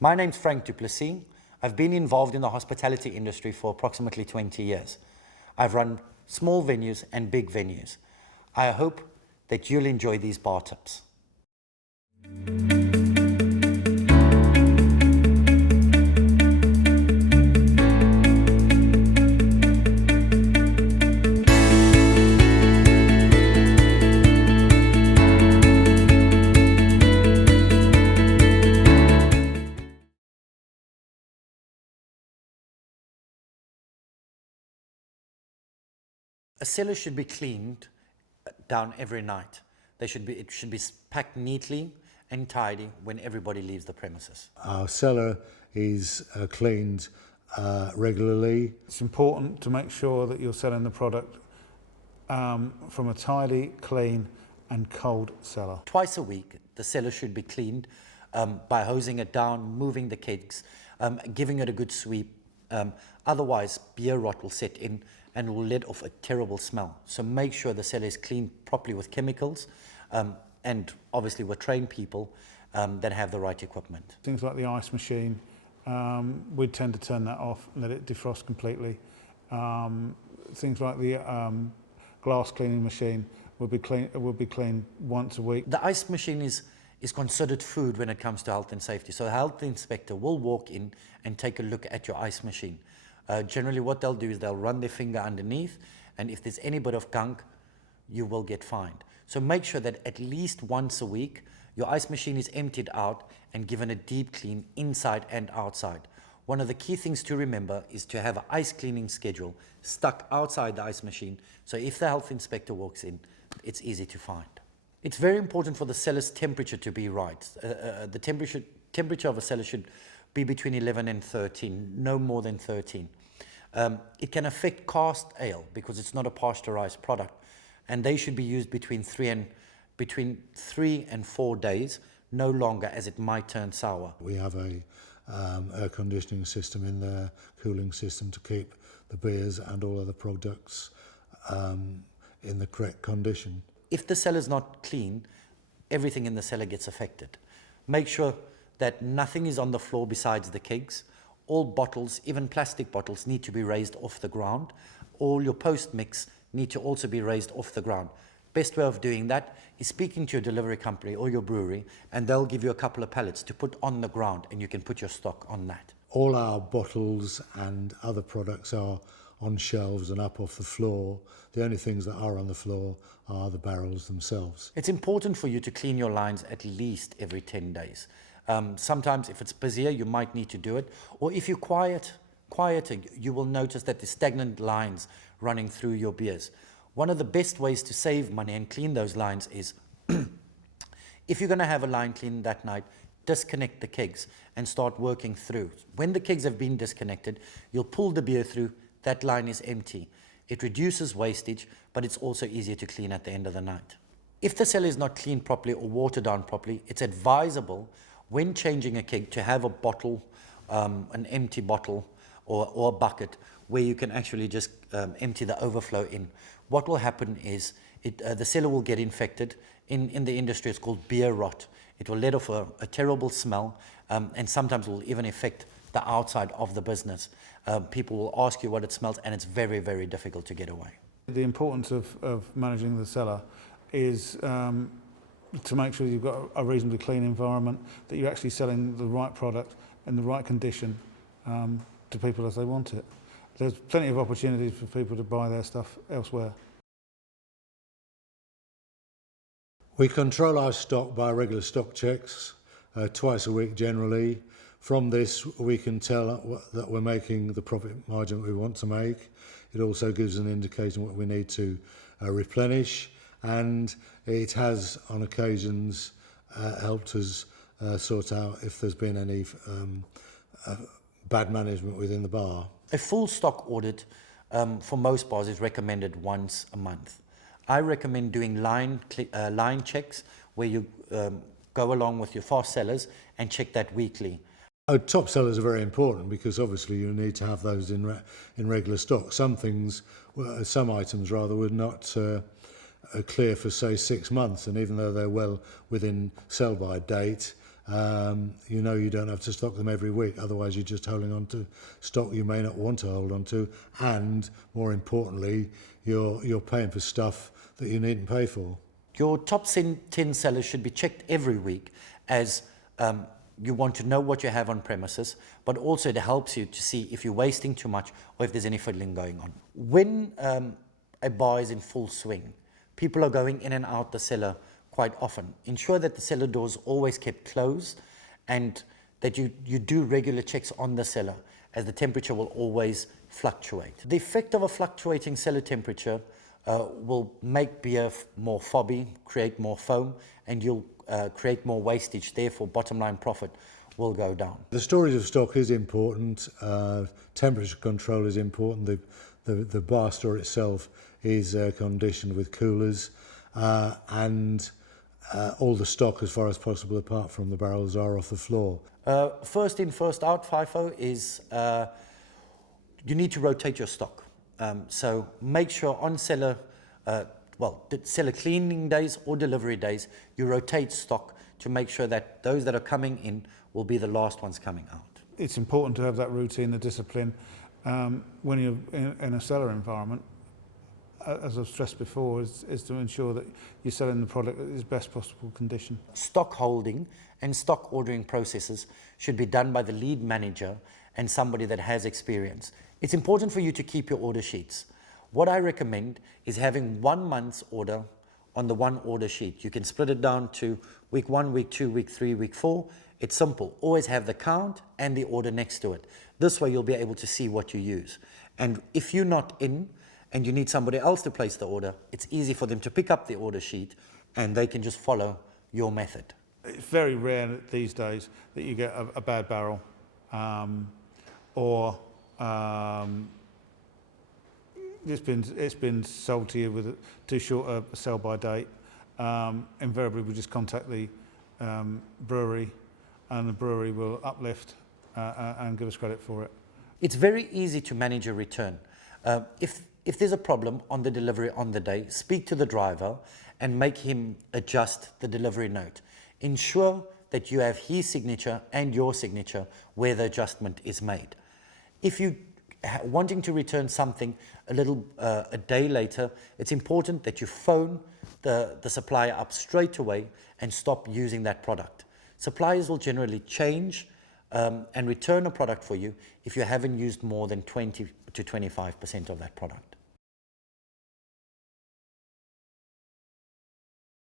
My name's Frank Duplessis. I've been involved in the hospitality industry for approximately 20 years. I've run small venues and big venues. I hope that you'll enjoy these bar tips. A cellar should be cleaned down every night. It should be packed neatly and tidy when everybody leaves the premises. Our cellar is cleaned regularly. It's important to make sure that you're selling the product from a tidy, clean and cold cellar. Twice a week, the cellar should be cleaned by hosing it down, moving the kegs, giving it a good sweep. Otherwise, beer rot will set in and will let off a terrible smell. So make sure the cellar is cleaned properly with chemicals and obviously with trained people that have the right equipment. Things like the ice machine, we'd tend to turn that off and let it defrost completely. Things like the glass cleaning machine would be cleaned once a week. The ice machine is considered food when it comes to health and safety. So the health inspector will walk in and take a look at your ice machine. Generally what they'll do is they'll run their finger underneath, and if there's any bit of gunk, you will get fined. So make sure that at least once a week, your ice machine is emptied out and given a deep clean inside and outside. One of the key things to remember is to have an ice cleaning schedule stuck outside the ice machine, so if the health inspector walks in, it's easy to find. It's very important for the cellar's temperature to be right. The temperature of a cellar should be between 11 and 13, no more than 13. It can affect cast ale because it's not a pasteurized product, and they should be used between 3 and 4 days, no longer, as it might turn sour. We have a air conditioning system in there, cooling system to keep the beers and all other products in the correct condition. If the cellar is not clean, everything in the cellar gets affected. Make sure that nothing is on the floor besides the kegs. All bottles, even plastic bottles, need to be raised off the ground. All your post mix need to also be raised off the ground. Best way of doing that is speaking to your delivery company or your brewery, and they'll give you a couple of pallets to put on the ground, and you can put your stock on that. All our bottles and other products are on shelves and up off the floor. The only things that are on the floor are the barrels themselves. It's important for you to clean your lines at least every 10 days. Sometimes if it's busier, you might need to do it. Or if you're quieter, you will notice that there's stagnant lines running through your beers. One of the best ways to save money and clean those lines is, if you're going to have a line clean that night, disconnect the kegs and start working through. When the kegs have been disconnected, you'll pull the beer through, that line is empty. It reduces wastage, but it's also easier to clean at the end of the night. If the cellar is not cleaned properly or watered down properly, it's advisable when changing a keg to have a bottle, an empty bottle or a bucket where you can actually just empty the overflow in. What will happen is the cellar will get infected. In the industry, it's called beer rot. It will let off a terrible smell, and sometimes will even affect the outside of the business. People will ask you what it smells, and it's very, very difficult to get away. The importance of managing the cellar is to make sure you've got a reasonably clean environment, that you're actually selling the right product in the right condition to people as they want it. There's plenty of opportunities for people to buy their stuff elsewhere. We control our stock by regular stock checks, twice a week generally. From this, we can tell that we're making the profit margin we want to make. It also gives an indication what we need to replenish, and it has, on occasions, helped us sort out if there's been any bad management within the bar. A full stock audit for most bars is recommended once a month. I recommend doing line checks where you go along with your fast sellers and check that weekly. Top sellers are very important because obviously you need to have those in regular stock. Some items rather, would not clear for say 6 months, and even though they're well within sell-by date, you know you don't have to stock them every week, otherwise you're just holding on to stock you may not want to hold on to, and more importantly, you're paying for stuff that you needn't pay for. Your top 10 sellers should be checked every week, as you want to know what you have on premises, but also it helps you to see if you're wasting too much or if there's any fiddling going on. When a bar is in full swing, people are going in and out the cellar quite often. Ensure that the cellar door is always kept closed and that you do regular checks on the cellar, as the temperature will always fluctuate. The effect of a fluctuating cellar temperature will make beer more fobby, create more foam, and you'll create more wastage. Therefore, bottom line profit will go down. The storage of stock is important. Temperature control is important. The bar store itself is conditioned with coolers, and all the stock, as far as possible, apart from the barrels, are off the floor. First in, first out, FIFO is you need to rotate your stock. So make sure on cellar, cellar cleaning days or delivery days, you rotate stock to make sure that those that are coming in will be the last ones coming out. It's important to have that routine, the discipline. When you're in a cellar environment, as I've stressed before, is to ensure that you're selling the product in its best possible condition. Stock holding and stock ordering processes should be done by the lead manager and somebody that has experience. It's important for you to keep your order sheets. What I recommend is having 1 month's order on the one order sheet. You can split it down to week 1, week 2, week 3, week 4. It's simple. Always have the count and the order next to it. This way you'll be able to see what you use. And if you're not in and you need somebody else to place the order, it's easy for them to pick up the order sheet and they can just follow your method. It's very rare these days that you get a bad barrel or it's been sold to you with too short a sell-by date. Invariably, we just contact the brewery, and the brewery will uplift and give us credit for it. It's very easy to manage a return. If there's a problem on the delivery on the day, speak to the driver and make him adjust the delivery note. Ensure that you have his signature and your signature where the adjustment is made. If you wanting to return something a day later, it's important that you phone the supplier up straight away and stop using that product. Suppliers will generally change and return a product for you if you haven't used more than 20 to 25% of that product.